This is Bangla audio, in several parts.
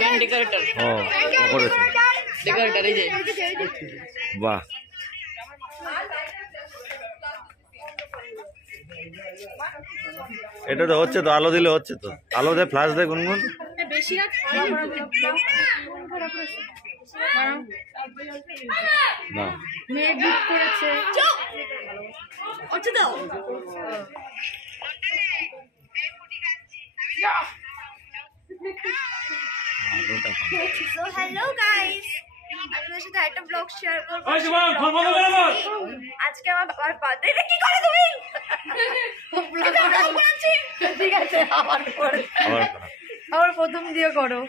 Main decorator. ও করেছে ডেকোরেটর এই যে। বাহ, এটা তো হচ্ছে তো, আলো দিলে হচ্ছে তো, আলো দে, ফ্ল্যাশ দে গুনগুন। বেশি রাত না মেয়ে গিফট করেছে। দাও So hello guys, আপনাদের সাথে একটা ব্লগ শেয়ার করব। আজকে আমার বাবার বার্থডে। এটা কি করে তুমি? ঠিক আছে, আবার প্রথম দিয়ে করো।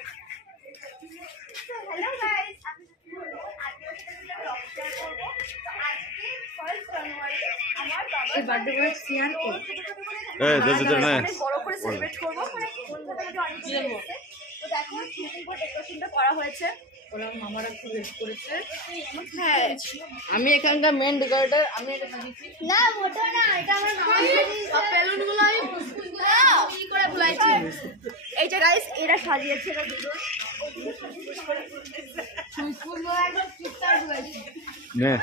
হ্যালো গাইস, আজকে একটা ব্লগ শেয়ার করব। তো আজকে 1 জানুয়ারি আমার বাবার বার্থডে করে শেয়ার করো। এই দে দে নে বড় করে সেলিব্রেট করব। মানে বন্ধুরা মিলে অনেক কিছু এসেছে। তো দেখো সুন্দর ডেকোরেশনটা করা হয়েছে। ওরা মামারা খুব হেল্প করেছে। হ্যাঁ, আমি এখানকার মেন ডেকোরেটর। আমি এটা সাজিয়েছি। না মোটো না, এটা আমার মামা সাজিয়েছে। বেলুনগুলো আমি কি করে ভুলাইছি। এই যে গাইস, এরা সাজিয়েছে, এরা দুজন। সুন্দর একদম চিৎকার ভুলাইছি। নে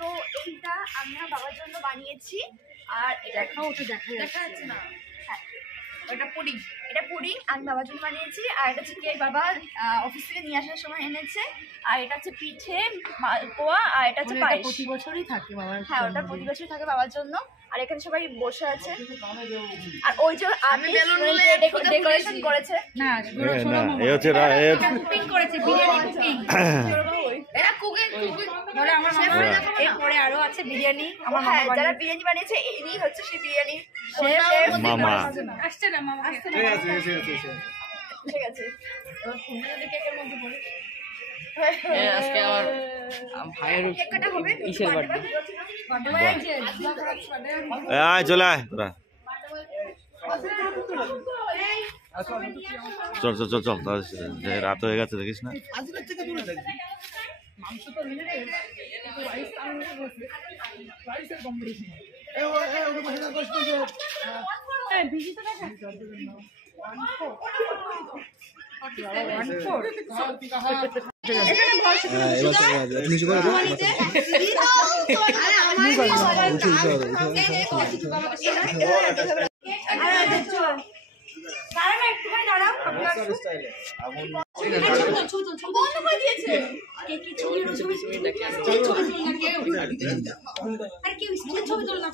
তো এইটা আমি আমার বাবার জন্য বানিয়েছি। আর এটা ওটা দেখা যাচ্ছে না। হ্যাঁ, এটা পুডিং। এটা পুডিং আমি বাবার জন্য বানিয়েছি। আর এটা হচ্ছে কেক বাবা অফিস থেকে নিয়ে আসার সময় এনেছে। আর এটা হচ্ছে পিঠে, মালপোয়া, আর এটা হচ্ছে পায়েস। প্রতি বছরই থাকে বাবার। হ্যাঁ, ওটা প্রতি বছর থাকে বাবার জন্য। আর এখানে সবাই বসে আছে। আর ওই যে আমি ডেকোরেশন করেছে না, না এই হচ্ছে কুকিং করেছে, বিরিয়ানি কুকিং। এটা কুকিং বলে আমার মামা। এরপরে আরো আছে বিরিয়ানি। আমার হ্যাঁ, মামা যারা বিরিয়ানি বানিয়েছে ইনি হচ্ছে সেই বিরিয়ানি মামা। আসছে না মামা, আসছে না। ঠিক আছে। এবার ফোনে যদি কেকের মধ্যে পড়ে আজকে আমার ভাইয়ের কেক কাটা হবে। ইসের বার্থডে। আয় চলে আয় তোরা, চল চল চল চল, রাত হয়ে গেছে দেখিস না। ছবি তোলা